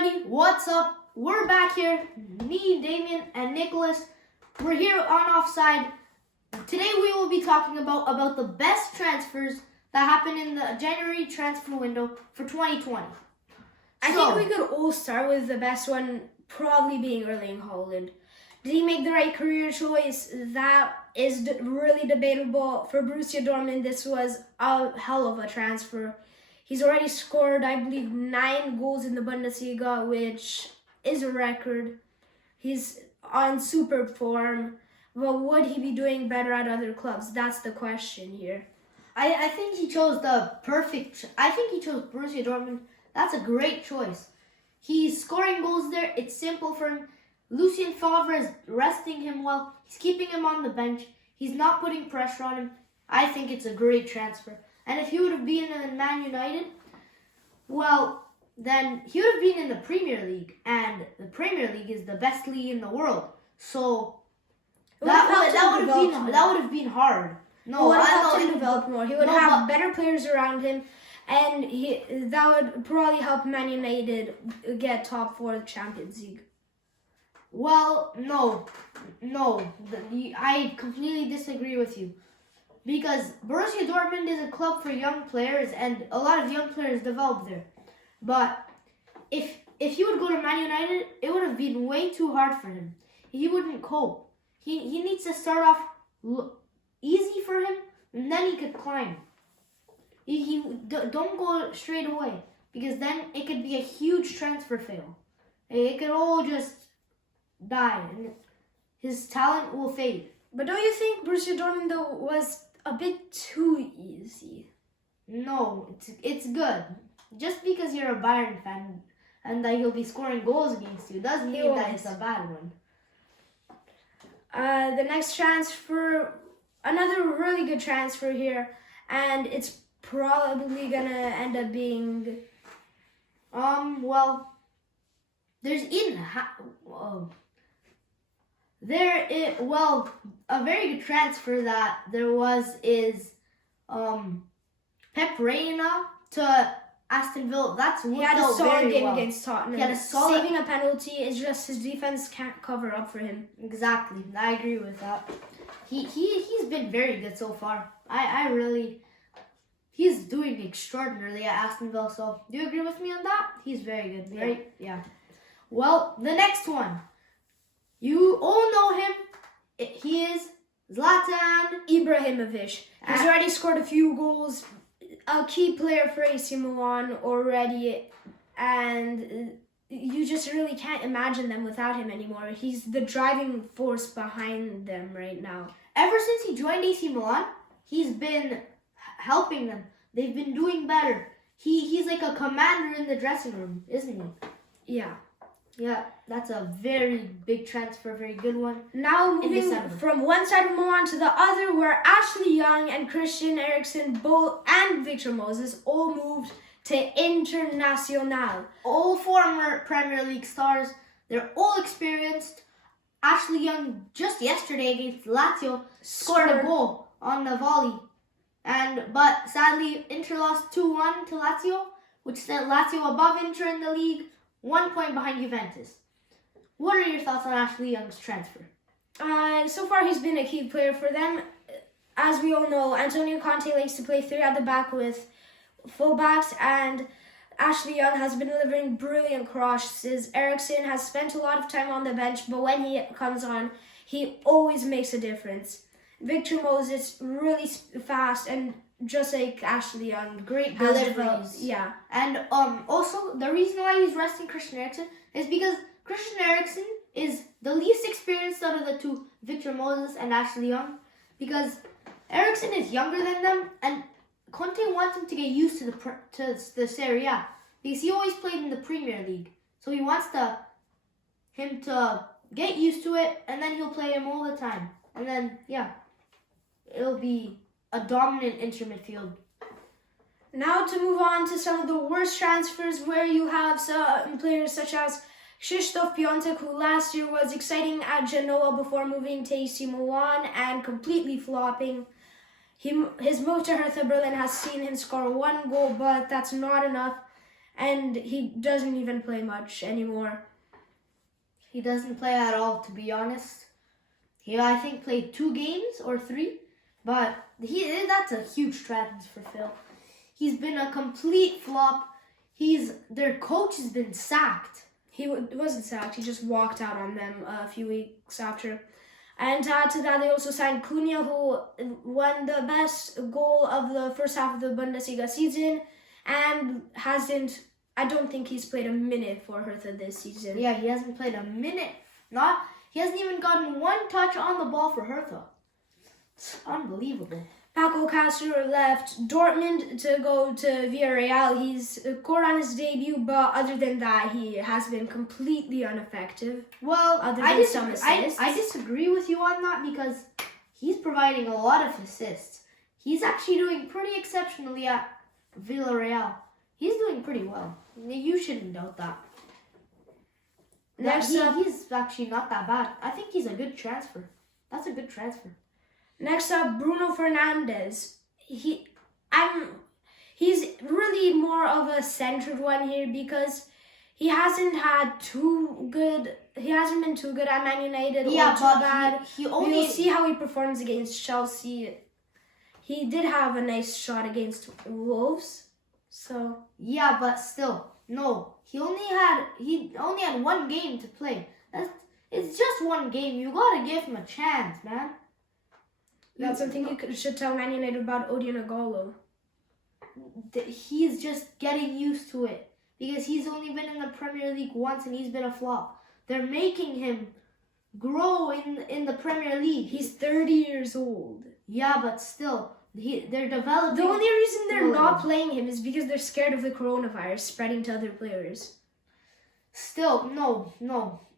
everybody, what's up? We're back here, me, Damien, and Nicholas. We're here on Offside. Today we will be talking about the best transfers that happened in the January transfer window for 2020. I think we could all start with the best one, probably being Erling Haaland. Did he make the right career choice? That is really debatable. For Borussia Dortmund, this was a hell of a transfer. He's already scored, I believe, 9 goals in the Bundesliga, which is a record. He's on superb form. But would he be doing better at other clubs? That's the question here. I think he chose Borussia Dortmund. That's a great choice. He's scoring goals there. It's simple for him. Lucien Favre is resting him well. He's keeping him on the bench. He's not putting pressure on him. I think it's a great transfer. And if he would have been in Man United, well, then he would have been in the Premier League. And the Premier League is the best league in the world. So that would have been hard. No, I helped him develop more. He would have better players around him, and that would probably help Man United get top 4 of the Champions League. Well, no, I completely disagree with you. Because Borussia Dortmund is a club for young players, and a lot of young players develop there. But if he would go to Man United, it would have been way too hard for him. He wouldn't cope. He needs to start off easy for him, and then he could climb. Don't go straight away, because then it could be a huge transfer fail. It could all just die, and his talent will fade. But don't you think Borussia Dortmund though was a bit too easy? No, it's good. Just because you're a Bayern fan and that he'll be scoring goals against you doesn't mean that it's a bad one. The next transfer, another really good transfer here, and it's probably gonna end up being a very good transfer that there was is Pep Reina to Aston Villa. He had a solid game against Tottenham. He had saving a penalty is just his defense can't cover up for him. Exactly, I agree with that. He's been very good so far. He's doing extraordinarily at Aston Villa. So do you agree with me on that? He's very good, right? Yeah. Well, the next one, you all know him. He is Zlatan Ibrahimovic. He's already scored a few goals. A key player for AC Milan already, and you just really can't imagine them without him anymore. He's the driving force behind them right now. Ever since he joined AC Milan, he's been helping them. They've been doing better. He's like a commander in the dressing room, isn't he? Yeah, that's a very big transfer, very good one. Now moving from one side of Milan to the other, where Ashley Young and Christian Eriksen and Victor Moses all moved to Internacional. All former Premier League stars. They're all experienced. Ashley Young just yesterday against Lazio scored a goal on the volley. But sadly, Inter lost 2-1 to Lazio, which sent Lazio above Inter in the league, 1 point behind Juventus. What are your thoughts on Ashley Young's transfer? So far, he's been a key player for them. As we all know, Antonio Conte likes to play 3 at the back with fullbacks, and Ashley Young has been delivering brilliant crosses. Eriksen has spent a lot of time on the bench, but when he comes on, he always makes a difference. Victor Moses, really fast, and just like Ashley Young, great deliveries. Yeah. And also, the reason why he's resting Christian Eriksen is because Christian Eriksen is the least experienced out of the two, Victor Moses and Ashley Young, because Eriksen is younger than them, and Conte wants him to get used to the Serie A, because he always played in the Premier League. So he wants him to get used to it, and then he'll play him all the time. And then, it'll be a dominant Inter midfield. Now to move on to some of the worst transfers, where you have some players such as Piatek, who last year was exciting at Genoa before moving to AC Milan and completely flopping. His move to Hertha Berlin has seen him score 1 goal, but that's not enough. and he doesn't even play much anymore. He doesn't play at all, to be honest. He, I think, played 2 games or 3, but that's a huge transfer, Phil. He's been a complete flop. Their coach has been sacked. He wasn't sacked. He just walked out on them a few weeks after. And to add to that, they also signed Cunha, who won the best goal of the first half of the Bundesliga season, and I don't think he's played a minute for Hertha this season. Yeah, he hasn't played a minute. He hasn't even gotten 1 touch on the ball for Hertha. It's unbelievable. Paco Castro left Dortmund to go to Villarreal. He's scored on his debut, but other than that, he has been completely ineffective. Well, other than some assists. I disagree with you on that because he's providing a lot of assists. He's actually doing pretty exceptionally at Villarreal. He's doing pretty well. You shouldn't doubt that. He's actually not that bad. I think he's a good transfer. That's a good transfer. Next up, Bruno Fernandes. He's really more of a centered one here because he hasn't been too good at Man United. Yeah, or too but bad. we'll see how he performs against Chelsea. He did have a nice shot against Wolves. So yeah, but still, no. He only had 1 game to play. It's just 1 game. You gotta give him a chance, man. That's something you should tell Man United about Odion Igalo. He's just getting used to it because he's only been in the Premier League once and he's been a flop. They're making him grow in the Premier League. He's 30 years old. Yeah, but still, they're developing. The only reason they're not playing him is because they're scared of the coronavirus spreading to other players. Still, no.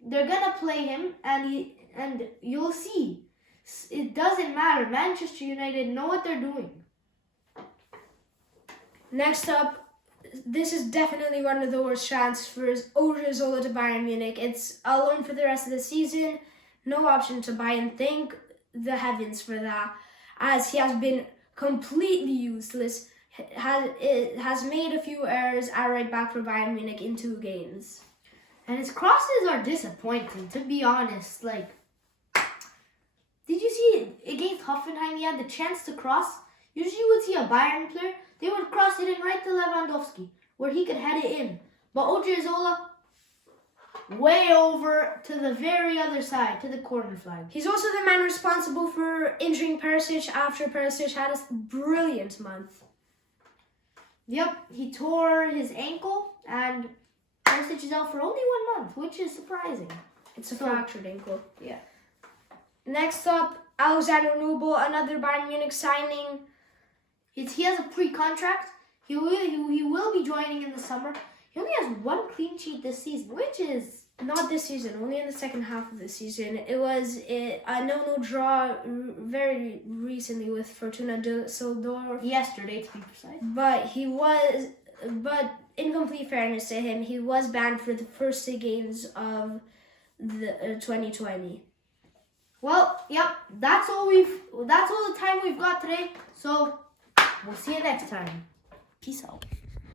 They're gonna play him, and you'll see. It doesn't matter. Manchester United know what they're doing. Next up, this is definitely one of the worst transfers. Odriozola to Bayern Munich. It's a loan for the rest of the season. No option to buy, and thank the heavens for that, as he has been completely useless. Has made a few errors at right back for Bayern Munich in 2 games. And his crosses are disappointing, to be honest. Did you see against Hoffenheim? He had the chance to cross. Usually you would see a Bayern player, they would cross it in right to Lewandowski, where he could head it in. But Odriozola, way over to the very other side, to the corner flag. He's also the man responsible for injuring Perisic after Perisic had a brilliant month. Yep, he tore his ankle, and Perisic is out for only 1 month, which is surprising. It's a fractured ankle. Yeah. Next up, Alexander Nubel, another Bayern Munich signing. He has a pre-contract. He will be joining in the summer. He only has 1 clean sheet this season, which is... Not this season, only in the second half of the season. It was a 0-0 draw very recently with Fortuna Düsseldorf. Yesterday, to be precise. But in complete fairness to him, he was banned for the first 2 games of the 2020. Well, yep, that's all the time we've got today. So, we'll see you next time. Peace out.